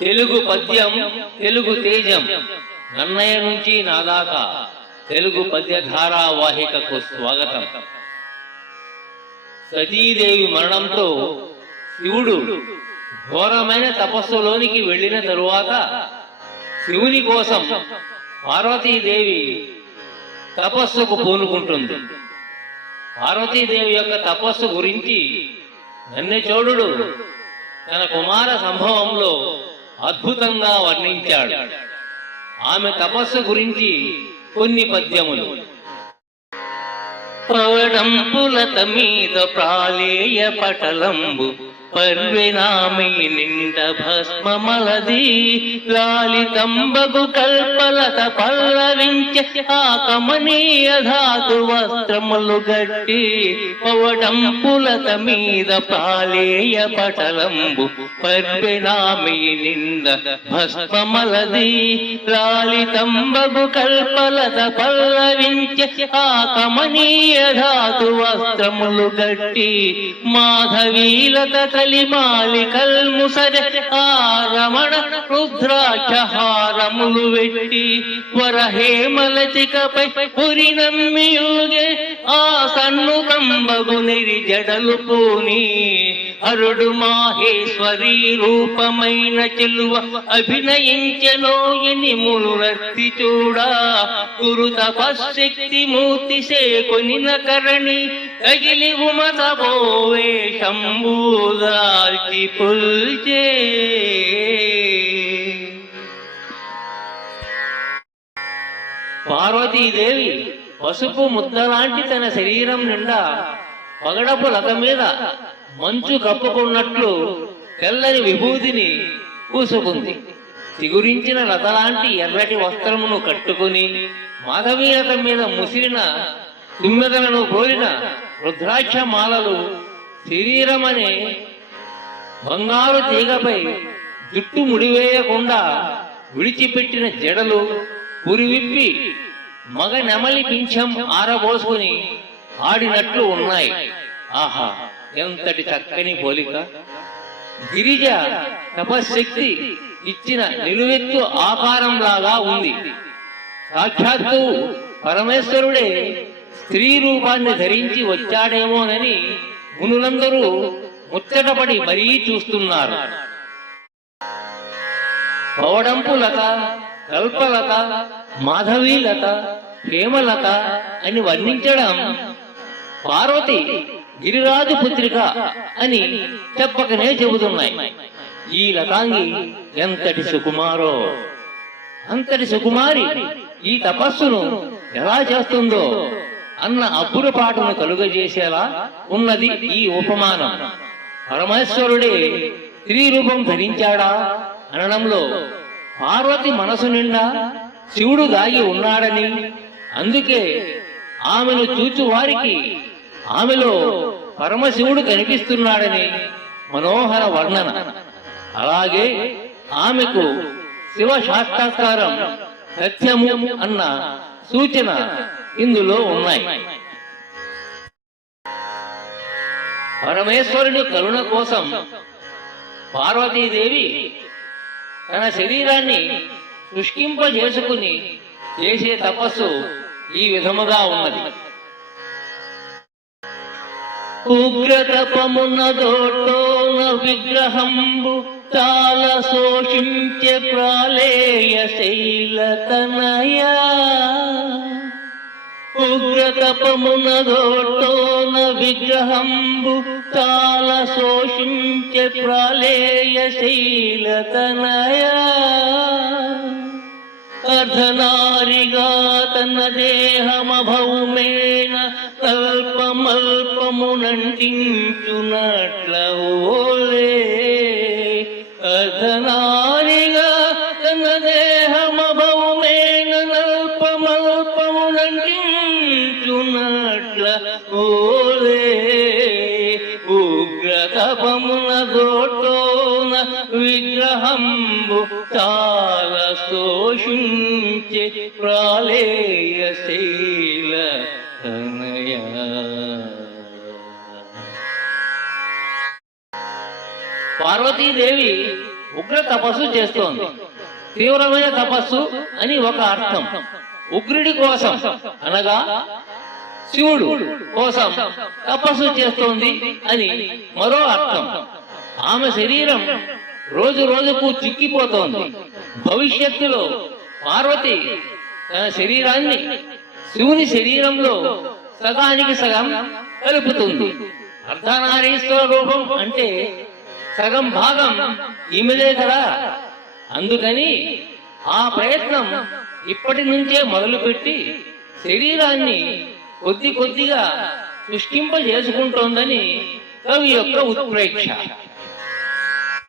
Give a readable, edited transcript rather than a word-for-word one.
తెలుగు పద్యం తెలుగు తేజం నన్నయ్య నుంచి నాదాకా తెలుగు పద్య ధారావాహికకు స్వాగతం. సతీదేవి మరణంతో శివుడు ఘోరమైన తపస్సులోనికి వెళ్ళిన తరువాత శివుని కోసం పార్వతీదేవి తపస్సుకు పూనుకుంటుంది. పార్వతీదేవి యొక్క తపస్సు గురించి నన్నెచోడుడు తన కుమార సంభవంలో అద్భుతంగా వర్ణించాడు. ఆమె తపస్సు గురించి కొన్ని పద్యములు. పవడంపులత మీద ప్రాళేయ పటలంబు పర్వెనామి నిండ భస్మమలది లాలితంబగు కల్పలత పల్లవించ ఆ కమనీయ ధాతు వస్త్రములు గట్టి పవడంపులత మీద ప్రాళేయ పటలంబు పర్వెనామి నిండ భస్మమలది లాలితంబగు కల్పలత పల్లవించ ఆ కమనీయ ధాతు వస్త్రములు గట్టి మాధవీలత కలిమాలి కల్ముసరె ఆ రమణ రుద్రాక్షహారములు వెట్టి వరహేమలతికపై పురి నమ్మియుగే ఆ సన్నుతంబగు నిరి జడలు పూని అరుడు మాహేశ్వరి రూపమైన చెలువ అభినయించనోయని మునురక్తి చూడా గురు తపశక్తి మూర్తి సేకొనిన కరణి తగిలి ఉమతబోవే శంభూదాల్చి పుల్చే. పార్వతీదేవి పసుపు ముద్దలాంటి తన శరీరం నిండా పగడపు లత మీద మంచు కప్పుకున్నట్లు తెల్లని విభూతిని పూసుకుంది. చిగురించిన లతలాంటి ఎర్రటి వస్త్రమును కట్టుకుని మాధవీలత మీద ముసిరిన తుమ్మెదలను కోరిన రుద్రాక్ష మాలలు శరీరమనే బంగారు తీగపై జుట్టు ముడివేయకుండా విడిచిపెట్టిన జడలు ఉరివిప్పి మగ నెమలి పింఛం ఆరబోసుకుని ఆడినట్లు ఉన్నాయి. ఆహా, ఎంతటి చక్కని పోలిక! గిరిజ తపశక్తి ఇచ్చిన నిలువెత్తు ఆకారంలాగా ఉంది. సాక్షాత్తు పరమేశ్వరుడే స్త్రీ రూపాన్ని ధరించి వచ్చాడేమోనని మునులందరూ ముచ్చటపడి మరీ చూస్తున్నారు. పవడంపు లత, కల్పలత, మాధవీలత, హేమలత అని వర్ణించడం పార్వతి గిరిరాజు పుత్రిక అని చెప్పకనే చెబుతున్నాయి. ఈ లతాంగి ఎంతటి సుకుమారో! అంతటి సుకుమారి ఈ తపస్సును ఎలా చేస్తుందో అన్న అబ్బురపాటును కలుగజేసేలా ఉన్నది ఈ ఉపమానం. పరమేశ్వరుడే స్త్రీ రూపం ధరించాడా అనడంలో పార్వతి మనసు నిండా శివుడు దాగి ఉన్నాడని, అందుకే ఆమెను చూచు వారికి ఆమెలో పరమశివుడు కనిపిస్తున్నాడని మనోహర వర్ణన. అలాగే ఆమెకు శివ శాస్త్రాకారం సత్యము అన్న సూచన ఇందులో ఉన్నాయి. పరమేశ్వరుని కరుణ కోసం పార్వతీదేవి తన శరీరాన్ని శుష్కింపజేసుకుని చేసే తపస్సు ఈ విధముగా ఉన్నది. ఉగ్రతపమున్నదోటోన విగ్రహంబు తాల శోషించే ప్రాళేయ శైలతనయా ఉగ్రతపమున్నదోటోన విగ్రహంబు తాల శోషించే ప్రాళేయ శైలతనయా అర్ధనారిగా తన దేహమభౌమేన కల్పమల్పమునంటించునట్ల ఓలే అర్ధనారిగా తన దేహమభౌమేన కల్పమల్పమునంటించునట్ల ఓలే ఉగ్రతపమున దోటోన విగ్రహంబు తాల శోషించే ప్రాళేయ శైల తనయా. పార్వతీదేవి ఉగ్ర తపస్సు చేస్తోంది. తీవ్రమైన తపస్సు అని ఒక అర్థం. ఉగ్రుడి కోసం అనగా శివుడు కోసం తపస్సు చేస్తోంది అని మరో అర్థం. ఆమె శరీరం రోజు రోజుకు చిక్కిపోతోంది. భవిష్యత్తులో పార్వతి తన శరీరాన్ని శివుని శరీరంలో సగానికి సగం కలుపుతుంది. అర్ధనారీశ్వర రూపం అంటే సగం భాగం ఈమెదే కదా. అందుకని ఆ ప్రయత్నం ఇప్పటి నుంచే మొదలుపెట్టి శరీరాన్ని కొద్ది కొద్దిగా సృష్టింపజేసుకుంటోందని కవి యొక్క ఉత్ప్రేక్ష.